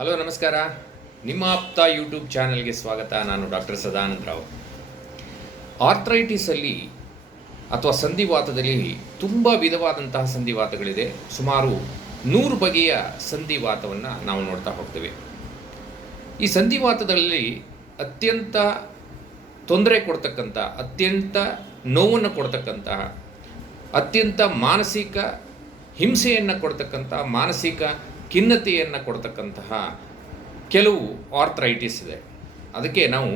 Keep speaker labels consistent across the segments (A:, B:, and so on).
A: Hello, ನಮಸ್ಕಾರ. ನಿಮ್ಮ ಆಪ್ತ ಯೂಟ್ಯೂಬ್ ಚಾನಲ್ಗೆ ಸ್ವಾಗತ. ನಾನು ಡಾಕ್ಟರ್ ಸದಾನಂದ ರಾವ್. ಆರ್ಥ್ರೈಟಿಸಲ್ಲಿ ಅಥವಾ ಸಂಧಿವಾತದಲ್ಲಿ ತುಂಬ ವಿಧವಾದಂತಹ ಸಂಧಿವಾತಗಳಿದೆ. ಸುಮಾರು ನೂರು ಬಗೆಯ ಸಂಧಿವಾತವನ್ನು ನಾವು ನೋಡ್ತಾ ಹೋಗ್ತೇವೆ. ಈ ಸಂಧಿವಾತದಲ್ಲಿ ಅತ್ಯಂತ ತೊಂದರೆ ಕೊಡ್ತಕ್ಕಂಥ, ಅತ್ಯಂತ ನೋವನ್ನು ಕೊಡ್ತಕ್ಕಂತಹ ಅತ್ಯಂತ ಮಾನಸಿಕ ಹಿಂಸೆಯನ್ನು ಕೊಡ್ತಕ್ಕಂಥ ಮಾನಸಿಕ ಖಿನ್ನತೆಯನ್ನು ಕೊಡ್ತಕ್ಕಂತಹ ಕೆಲವು ಆರ್ಥ್ರೈಟಿಸ್ ಇದೆ. ಅದಕ್ಕೆ ನಾವು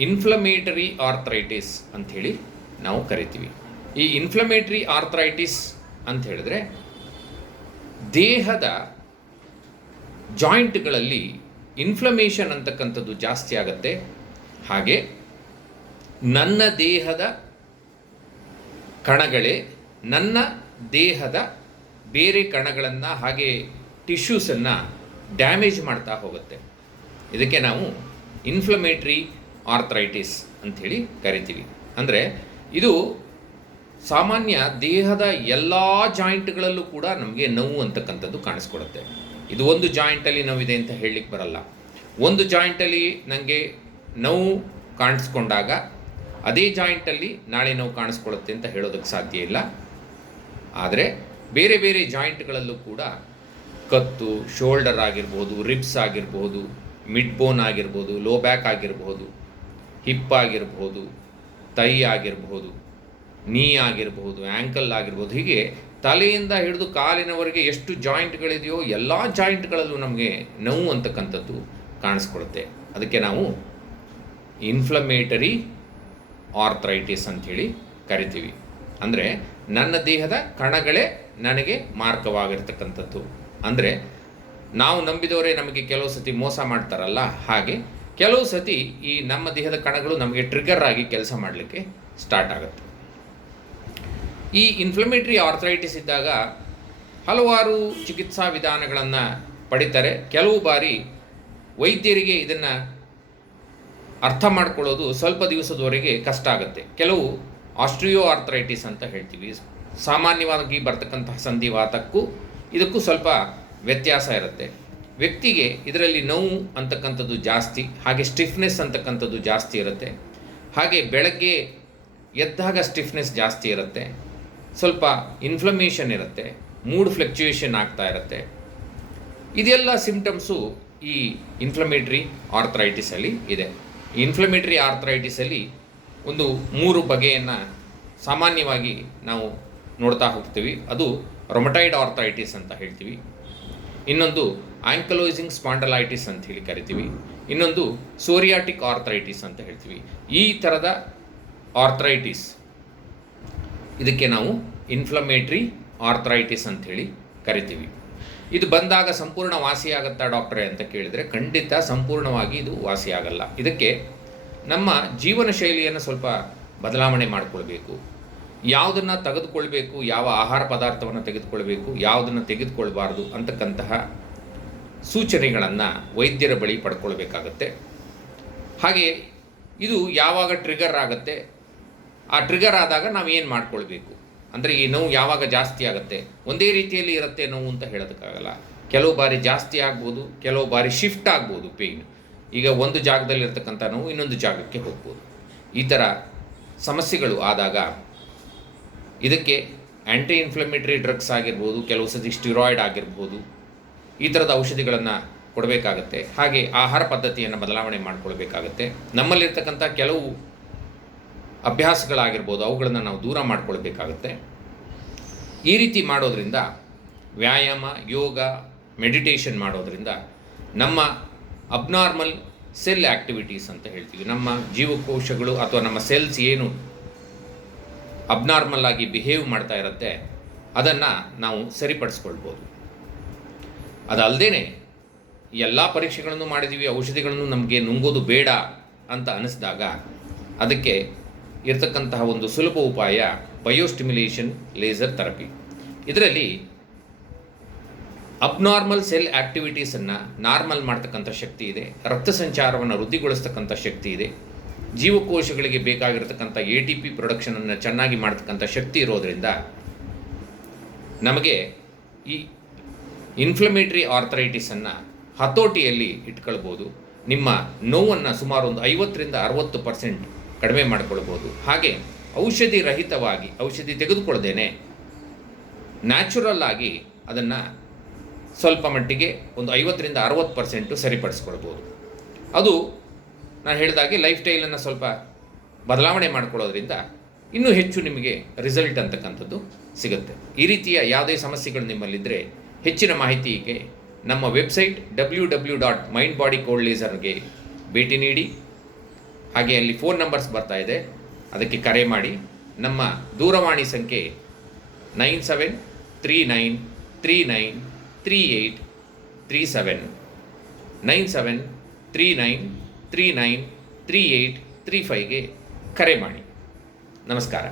A: ಇನ್ಫ್ಲಮೇಟರಿ ಆರ್ಥ್ರೈಟಿಸ್ ಅಂಥೇಳಿ ನಾವು ಕರಿತೀವಿ. ಈ ಇನ್ಫ್ಲಮೇಟರಿ ಆರ್ಥ್ರೈಟಿಸ್ ಅಂತ ಹೇಳಿದ್ರೆ ದೇಹದ ಜಾಯಿಂಟ್ಗಳಲ್ಲಿ ಇನ್ಫ್ಲಮೇಷನ್ ಅಂತಕ್ಕಂಥದ್ದು ಜಾಸ್ತಿ ಆಗುತ್ತೆ. ಹಾಗೆ ನನ್ನ ದೇಹದ ಕಣಗಳೇ ನನ್ನ ದೇಹದ ಬೇರೆ ಕಣಗಳನ್ನು ಹಾಗೆ ಟಿಶ್ಯೂಸನ್ನು ಡ್ಯಾಮೇಜ್ ಮಾಡ್ತಾ ಹೋಗುತ್ತೆ. ಇದಕ್ಕೆ ನಾವು ಇನ್ಫ್ಲಮೇಟ್ರಿ ಆರ್ಥ್ರೈಟಿಸ್ ಅಂಥೇಳಿ ಕರಿತೀವಿ. ಅಂದರೆ ಇದು ಸಾಮಾನ್ಯ ದೇಹದ ಎಲ್ಲ ಜಾಯಿಂಟ್ಗಳಲ್ಲೂ ಕೂಡ ನಮಗೆ ನೋವು ಅಂತಕ್ಕಂಥದ್ದು ಕಾಣಿಸ್ಕೊಡುತ್ತೆ. ಇದು ಒಂದು ಜಾಯಿಂಟಲ್ಲಿ ನೋವಿದೆ ಅಂತ ಹೇಳಲಿಕ್ಕೆ ಬರಲ್ಲ. ಒಂದು ಜಾಯಿಂಟಲ್ಲಿ ನನಗೆ ನೋವು ಕಾಣಿಸ್ಕೊಂಡಾಗ ಅದೇ ಜಾಯಿಂಟಲ್ಲಿ ನಾಳೆ ನೋವು ಕಾಣಿಸ್ಕೊಳ್ಳುತ್ತೆ ಅಂತ ಹೇಳೋದಕ್ಕೆ ಸಾಧ್ಯ ಇಲ್ಲ. ಆದರೆ ಬೇರೆ ಬೇರೆ ಜಾಯಿಂಟ್ಗಳಲ್ಲೂ ಕೂಡ ಕತ್ತು ಶೋಲ್ಡರ್ ಆಗಿರ್ಬೋದು ರಿಬ್ಸ್ ಆಗಿರ್ಬೋದು ಮಿಡ್ ಬೋನ್ ಆಗಿರ್ಬೋದು ಲೋ ಬ್ಯಾಕ್ ಆಗಿರ್ಬೋದು ಹಿಪ್ ಆಗಿರ್ಬೋದು ತೈ ಆಗಿರ್ಬೋದು ನೀ ಆಗಿರ್ಬೋದು ಆ್ಯಂಕಲ್ ಆಗಿರ್ಬೋದು, ಹೀಗೆ ತಲೆಯಿಂದ ಹಿಡಿದು ಕಾಲಿನವರೆಗೆ ಎಷ್ಟು ಜಾಯಿಂಟ್ಗಳಿದೆಯೋ ಎಲ್ಲ ಜಾಯಿಂಟ್ಗಳಲ್ಲೂ ನಮಗೆ ನೋವು ಅಂತಕ್ಕಂಥದ್ದು ಕಾಣಿಸ್ಕೊಳುತ್ತೆ. ಅದಕ್ಕೆ ನಾವು ಇನ್ಫ್ಲಮೇಟರಿ ಆರ್ಥ್ರೈಟಿಸ್ ಅಂಥೇಳಿ ಕರಿತೀವಿ. ಅಂದರೆ ನನ್ನ ದೇಹದ ಕಣಗಳೇ ನನಗೆ ಮಾರ್ಗವಾಗಿರ್ತಕ್ಕಂಥದ್ದು ಅಂದರೆ ನಾವು ನಂಬಿದವರೇ ನಮಗೆ ಕೆಲವು ಸತಿ ಮೋಸ ಮಾಡ್ತಾರಲ್ಲ ಹಾಗೆ ಕೆಲವು ಸತಿ ಈ ನಮ್ಮ ದೇಹದ ಕಣಗಳು ನಮಗೆ ಟ್ರಿಗರ್ ಆಗಿ ಕೆಲಸ ಮಾಡಲಿಕ್ಕೆ ಸ್ಟಾರ್ಟ್ ಆಗುತ್ತೆ. ಈ ಇನ್ಫ್ಲಮೇಟ್ರಿ ಆರ್ಥರೈಟಿಸ್ ಇದ್ದಾಗ ಹಲವಾರು ಚಿಕಿತ್ಸಾ ವಿಧಾನಗಳನ್ನು ಪಡಿತಾರೆ. ಕೆಲವು ಬಾರಿ ವೈದ್ಯರಿಗೆ ಇದನ್ನು ಅರ್ಥ ಮಾಡ್ಕೊಳ್ಳೋದು ಸ್ವಲ್ಪ ದಿವಸದವರೆಗೆ ಕಷ್ಟ ಆಗುತ್ತೆ. ಕೆಲವು ಆಸ್ಟ್ರಿಯೋ ಆರ್ಥರೈಟಿಸ್ ಅಂತ ಹೇಳ್ತೀವಿ. ಸಾಮಾನ್ಯವಾಗಿ ಬರ್ತಕ್ಕಂತಹ ಸಂಧಿವಾತಕ್ಕೂ ಇದಕ್ಕೂ ಸ್ವಲ್ಪ ವ್ಯತ್ಯಾಸ ಇರುತ್ತೆ. ವ್ಯಕ್ತಿಗೆ ಇದರಲ್ಲಿ ನೋವು ಅಂತಕ್ಕಂಥದ್ದು ಜಾಸ್ತಿ, ಹಾಗೆ ಸ್ಟಿಫ್ನೆಸ್ ಅಂತಕ್ಕಂಥದ್ದು ಜಾಸ್ತಿ ಇರುತ್ತೆ. ಹಾಗೆ ಬೆಳಗ್ಗೆ ಎದ್ದಾಗ ಸ್ಟಿಫ್ನೆಸ್ ಜಾಸ್ತಿ ಇರುತ್ತೆ. ಸ್ವಲ್ಪ ಇನ್ಫ್ಲಮೇಷನ್ ಇರುತ್ತೆ ಮೂಡ್ ಫ್ಲಕ್ಚುಯೇಷನ್ ಆಗ್ತಾ ಇರುತ್ತೆ. ಇದೆಲ್ಲ ಸಿಂಪ್ಟಮ್ಸು ಈ ಇನ್ಫ್ಲಮೇಟ್ರಿ ಆರ್ಥ್ರೈಟಿಸಲ್ಲಿ ಇದೆ. ಇನ್ಫ್ಲಮೇಟ್ರಿ ಆರ್ಥ್ರೈಟಿಸಲ್ಲಿ ಒಂದು ಮೂರು ಬಗೆಯನ್ನು ಸಾಮಾನ್ಯವಾಗಿ ನಾವು ನೋಡ್ತಾ ಹೋಗ್ತೀವಿ. ಅದು ರೊಮಟೈಡ್ ಆರ್ಥ್ರೈಟಿಸ್ ಅಂತ ಹೇಳ್ತೀವಿ. ಇನ್ನೊಂದು ಆಂಕಲೋಸಿಂಗ್ ಸ್ಪಾಂಡಲೈಟಿಸ್ ಅಂತ ಹೇಳಿ ಕರಿತೀವಿ. ಇನ್ನೊಂದು ಸೋರಿಯಾಟಿಕ್ ಆರ್ಥ್ರೈಟಿಸ್ ಅಂತ ಹೇಳ್ತೀವಿ. ಈ ಥರದ ಆರ್ಥ್ರೈಟಿಸ್ ಇದಕ್ಕೆ ನಾವು ಇನ್ಫ್ಲಮೇಟ್ರಿ ಆರ್ಥ್ರೈಟಿಸ್ ಅಂಥೇಳಿ ಕರಿತೀವಿ. ಇದು ಬಂದಾಗ ಸಂಪೂರ್ಣ ವಾಸಿಯಾಗುತ್ತಾ ಡಾಕ್ಟ್ರೇ ಅಂತ ಕೇಳಿದರೆ ಖಂಡಿತ ಸಂಪೂರ್ಣವಾಗಿ ಇದು ವಾಸಿಯಾಗಲ್ಲ ಇದಕ್ಕೆ ನಮ್ಮ ಜೀವನ ಶೈಲಿಯನ್ನು ಸ್ವಲ್ಪ ಬದಲಾವಣೆ ಮಾಡಿಕೊಳ್ಬೇಕು. ಯಾವುದನ್ನು ತೆಗೆದುಕೊಳ್ಬೇಕು, ಯಾವ ಆಹಾರ ಪದಾರ್ಥವನ್ನು ತೆಗೆದುಕೊಳ್ಬೇಕು, ಯಾವುದನ್ನು ತೆಗೆದುಕೊಳ್ಬಾರ್ದು ಅಂತಕ್ಕಂತಹ ಸೂಚನೆಗಳನ್ನು ವೈದ್ಯರ ಬಳಿ ಪಡ್ಕೊಳ್ಬೇಕಾಗತ್ತೆ. ಹಾಗೆ ಇದು ಯಾವಾಗ ಟ್ರಿಗರ್ ಆಗುತ್ತೆ? ಆ ಟ್ರಿಗರ್ ಆದಾಗ ನಾವು ಏನು ಮಾಡ್ಕೊಳ್ಬೇಕು? ಅಂದರೆ ಈ ನೋವು ಯಾವಾಗ ಜಾಸ್ತಿ ಆಗುತ್ತೆ? ಒಂದೇ ರೀತಿಯಲ್ಲಿ ಇರುತ್ತೆ ನೋವು ಅಂತ ಹೇಳೋದಕ್ಕಾಗಲ್ಲ. ಕೆಲವು ಬಾರಿ ಜಾಸ್ತಿ ಆಗ್ಬೋದು, ಕೆಲವು ಬಾರಿ ಶಿಫ್ಟ್ ಆಗ್ಬೋದು ಪೇಯ್ನ್ ಈಗ ಒಂದು ಜಾಗದಲ್ಲಿರ್ತಕ್ಕಂಥ ನೋವು ಇನ್ನೊಂದು ಜಾಗಕ್ಕೆ ಹೋಗ್ಬೋದು. ಈ ಥರ ಸಮಸ್ಯೆಗಳು ಆದಾಗ ಇದಕ್ಕೆ ಆ್ಯಂಟಿ ಇನ್ಫ್ಲಮೇಟರಿ ಡ್ರಗ್ಸ್ ಆಗಿರ್ಬೋದು, ಕೆಲವು ಸತಿ ಸ್ಟಿರಾಯ್ಡ್ ಆಗಿರ್ಬೋದು, ಈ ಥರದ ಔಷಧಿಗಳನ್ನು ಕೊಡಬೇಕಾಗತ್ತೆ. ಹಾಗೆ ಆಹಾರ ಪದ್ಧತಿಯನ್ನು ಬದಲಾವಣೆ ಮಾಡಿಕೊಳ್ಬೇಕಾಗತ್ತೆ. ನಮ್ಮಲ್ಲಿರ್ತಕ್ಕಂಥ ಕೆಲವು ಅಭ್ಯಾಸಗಳಾಗಿರ್ಬೋದು, ಅವುಗಳನ್ನು ನಾವು ದೂರ ಮಾಡಿಕೊಳ್ಬೇಕಾಗತ್ತೆ. ಈ ರೀತಿ ಮಾಡೋದರಿಂದ ವ್ಯಾಯಾಮ, ಯೋಗ ಮೆಡಿಟೇಷನ್ ಮಾಡೋದರಿಂದ ನಮ್ಮ ಅಬ್ನಾರ್ಮಲ್ ಸೆಲ್ ಆ್ಯಕ್ಟಿವಿಟೀಸ್ ಅಂತ ಹೇಳ್ತೀವಿ. ನಮ್ಮ ಜೀವಕೋಶಗಳು ಅಥವಾ ನಮ್ಮ ಸೆಲ್ಸ್ ಏನು ಅಬ್ನಾರ್ಮಲ್ ಆಗಿ ಬಿಹೇವ್ ಮಾಡ್ತಾ ಇರುತ್ತೆ, ಅದನ್ನು ನಾವು ಸರಿಪಡಿಸ್ಕೊಳ್ಬೋದು. ಅದಲ್ಲದೆ ಎಲ್ಲ ಪರೀಕ್ಷೆಗಳನ್ನು ಮಾಡಿದ್ದೀವಿ ಔಷಧಿಗಳನ್ನು ನಮಗೆ ನುಂಗೋದು ಬೇಡ ಅಂತ ಅನಿಸಿದಾಗ ಅದಕ್ಕೆ ಇರತಕ್ಕಂತಹ ಒಂದು ಸುಲಭ ಉಪಾಯ ಬಯೋಸ್ಟಿಮ್ಯುಲೇಷನ್ ಲೇಸರ್ ಥೆರಪಿ ಇದರಲ್ಲಿ ಅಬ್ನಾರ್ಮಲ್ ಸೆಲ್ ಆ್ಯಕ್ಟಿವಿಟೀಸನ್ನು ನಾರ್ಮಲ್ ಮಾಡ್ತಕ್ಕಂಥ ಶಕ್ತಿ ಇದೆ, ರಕ್ತ ಸಂಚಾರವನ್ನು ವೃದ್ಧಿಗೊಳಿಸ್ತಕ್ಕಂಥ ಶಕ್ತಿ ಇದೆ. ಜೀವಕೋಶಗಳಿಗೆ ಬೇಕಾಗಿರ್ತಕ್ಕಂಥ ಎ ಟಿ ಪಿ ಪ್ರೊಡಕ್ಷನನ್ನು ಚೆನ್ನಾಗಿ ಮಾಡ್ತಕ್ಕಂಥ ಶಕ್ತಿ ಇರೋದರಿಂದ ನಮಗೆ ಈ ಇನ್ಫ್ಲಮೇಟ್ರಿ ಆರ್ಥರೈಟಿಸನ್ನು ಹತೋಟಿಯಲ್ಲಿ ಇಟ್ಕೊಳ್ಬೋದು. ನಿಮ್ಮ ನೋವನ್ನು ಸುಮಾರು ಒಂದು ಐವತ್ತರಿಂದ ಅರವತ್ತು ಪರ್ಸೆಂಟ್ ಕಡಿಮೆ ಮಾಡಿಕೊಳ್ಬೋದು. ಹಾಗೆ ಔಷಧಿ ರಹಿತವಾಗಿ, ಔಷಧಿ ತೆಗೆದುಕೊಳ್ಳದೇನೆ ನ್ಯಾಚುರಲ್ ಆಗಿ ಅದನ್ನು ಸ್ವಲ್ಪ ಮಟ್ಟಿಗೆ ಒಂದು ಐವತ್ತರಿಂದ ಅರವತ್ತು ಪರ್ಸೆಂಟು ಸರಿಪಡಿಸ್ಕೊಳ್ಬೋದು. ಅದು ನಾನು ಹೇಳಿದಾಗೆ ಲೈಫ್ ಸ್ಟೈಲನ್ನು ಸ್ವಲ್ಪ ಬದಲಾವಣೆ ಮಾಡ್ಕೊಳ್ಳೋದ್ರಿಂದ ಇನ್ನೂ ಹೆಚ್ಚು ನಿಮಗೆ ರಿಸಲ್ಟ್ ಅಂತಕ್ಕಂಥದ್ದು ಸಿಗುತ್ತೆ. ಈ ರೀತಿಯ ಯಾವುದೇ ಸಮಸ್ಯೆಗಳು ನಿಮ್ಮಲ್ಲಿದ್ದರೆ ಹೆಚ್ಚಿನ ಮಾಹಿತಿಗೆ ನಮ್ಮ website W W dot mind body cold ಲೇಸರ್ಗೆ ಭೇಟಿ ನೀಡಿ. ಹಾಗೆ ಅಲ್ಲಿ ಫೋನ್ ನಂಬರ್ಸ್ ಬರ್ತಾ ಇದೆ. ಅದಕ್ಕೆ ಕರೆ ಮಾಡಿ. ನಮ್ಮ ದೂರವಾಣಿ ಸಂಖ್ಯೆ nine seven three nine three nine three eight three seven. Nine seven three nine three nine three eight three ಫೈವ್ಗೆ ಕರೆ ಮಾಡಿ. ನಮಸ್ಕಾರ.